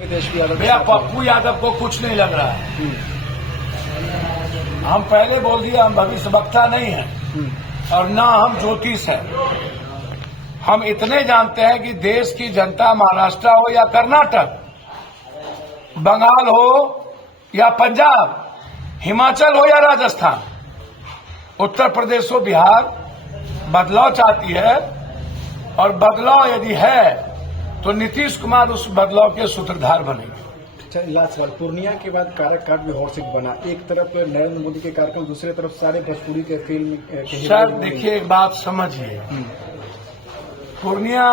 भैया पप्पू यादव को कुछ नहीं लग रहा है। हम पहले बोल दिया, हम भविष्यवक्ता नहीं हैं और ना हम ज्योतिष हैं। हम इतने जानते हैं कि देश की जनता महाराष्ट्र हो या कर्नाटक, बंगाल हो या पंजाब, हिमाचल हो या राजस्थान, उत्तर प्रदेश हो, बिहार, बदलाव चाहती है। और बदलाव यदि है तो नीतीश कुमार उस बदलाव के सूत्रधार बनेंगे। लास्ट सवाल, पूर्णिया के बाद काराकाट भी हॉट सीट बना, एक तरफ नरेंद्र मोदी के कार्यक्रम, दूसरी तरफ सारे भोजपुरी के फिल्म। सर देखिए, एक बात समझिए, पूर्णिया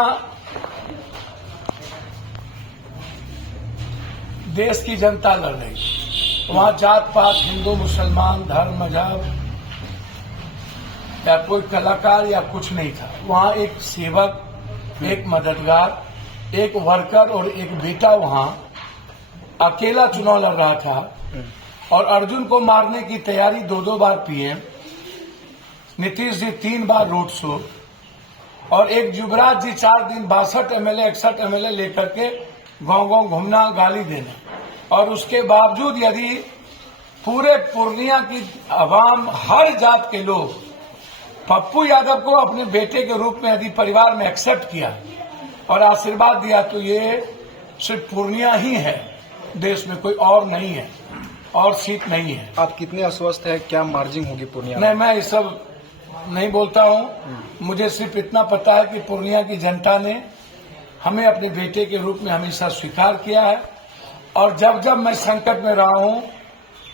देश की जनता लड़ रही, वहां जात पात, हिंदू मुसलमान, धर्म मजहब या कोई कलाकार या कुछ नहीं था। वहां एक सेवक, एक मददगार, एक वर्कर और एक बेटा वहां अकेला चुनाव लड़ रहा था। और अर्जुन को मारने की तैयारी 2-2 बार पीएम, नीतीश जी 3 बार रोड शो, और एक युवराज जी 4 दिन 62 एमएलए 61 एमएलए लेकर के गांव-गांव घूमना, गाली देना। और उसके बावजूद यदि पूरे पूर्णिया की आवाम, हर जात के लोग पप्पू यादव को अपने बेटे के रूप में यदि परिवार में एक्सेप्ट किया और आशीर्वाद दिया, तो ये सिर्फ पूर्णिया ही है, देश में कोई और नहीं है, और सीट नहीं है। आप कितने आश्वस्त है, क्या मार्जिन होगी पूर्णिया? नहीं, मैं ये सब नहीं बोलता हूं। मुझे सिर्फ इतना पता है कि पूर्णिया की जनता ने हमें अपने बेटे के रूप में हमेशा स्वीकार किया है। और जब जब मैं संकट में रहा हूं,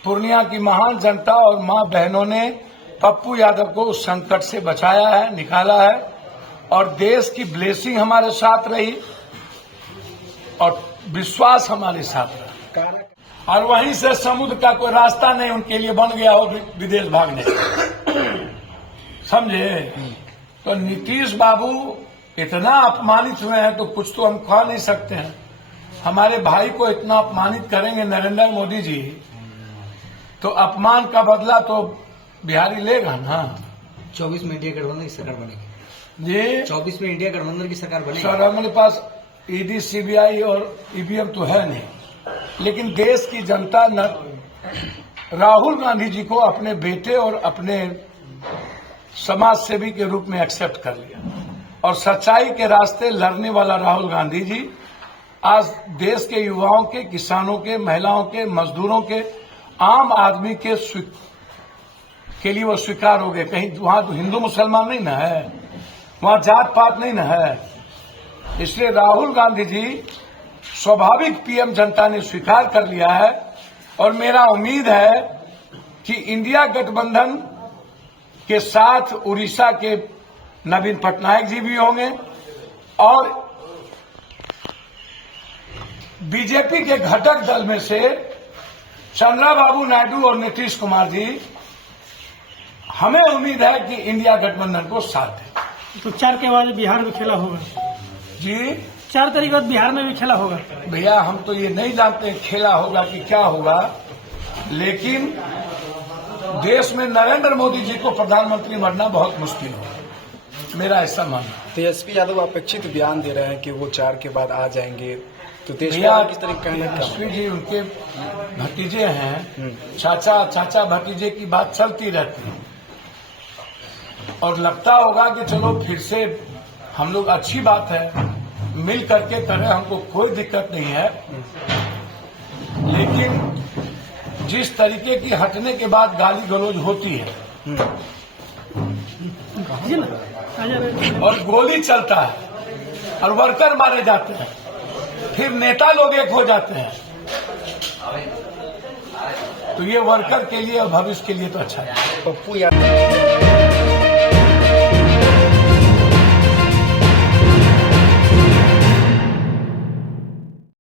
पूर्णिया की महान जनता और मां बहनों ने पप्पू यादव को उस संकट से बचाया है, निकाला है। और देश की ब्लेसिंग हमारे साथ रही और विश्वास हमारे साथ रहा। और वहीं से समुद्र का कोई रास्ता नहीं उनके लिए बन गया हो विदेश भागने, समझे? तो नीतीश बाबू इतना अपमानित हुए हैं तो कुछ तो हम कह नहीं सकते हैं। हमारे भाई को इतना अपमानित करेंगे नरेंद्र मोदी जी, तो अपमान का बदला तो बिहारी लेगा ना। 24 में इंडिया गठबंधन की सरकार बनेगी जी। 24 में इंडिया गठबंधन की सरकार बनेगी। सर हमारे पास ईडी, सीबीआई और ईवीएम तो है नहीं, लेकिन देश की जनता न राहुल गांधी जी को अपने बेटे और अपने समाज सेवी के रूप में एक्सेप्ट कर लिया। और सच्चाई के रास्ते लड़ने वाला राहुल गांधी जी आज देश के युवाओं के, किसानों के, महिलाओं के, मजदूरों के, आम आदमी के लिए वो स्वीकार हो गए। कहीं वहां तो हिंदू मुसलमान नहीं ना है, वहां जात पात नहीं ना है। इसलिए राहुल गांधी जी स्वाभाविक पीएम जनता ने स्वीकार कर लिया है। और मेरा उम्मीद है कि इंडिया गठबंधन के साथ उड़ीसा के नवीन पटनायक जी भी होंगे और बीजेपी के घटक दल में से चंद्रबाबू नायडू और नीतीश कुमार जी, हमें उम्मीद है कि इंडिया गठबंधन को साथ दें। तो 4 के बाद बिहार में खेला होगा जी। 4 तारीख बाद बिहार में भी खेला होगा। भैया हम तो ये नहीं जानते खेला होगा कि क्या होगा, लेकिन देश में नरेंद्र मोदी जी को प्रधानमंत्री बनना बहुत मुश्किल होगा, मेरा ऐसा मानना है। तेजस्वी यादव अपेक्षित बयान दे रहे हैं कि वो 4 के बाद आ जाएंगे, तो भैया किस तरह कहना है? तेजस्वी जी उनके भतीजे हैं, चाचा भतीजे की बात चलती रहती है। और लगता होगा कि चलो फिर से हम लोग, अच्छी बात है, मिल करके करें, हमको कोई दिक्कत नहीं है। लेकिन जिस तरीके की हटने के बाद गाली गलौज होती है और गोली चलता है और वर्कर मारे जाते हैं, फिर नेता लोग एक हो जाते हैं, तो ये वर्कर के लिए और भविष्य के लिए तो अच्छा है। पप्पू यादव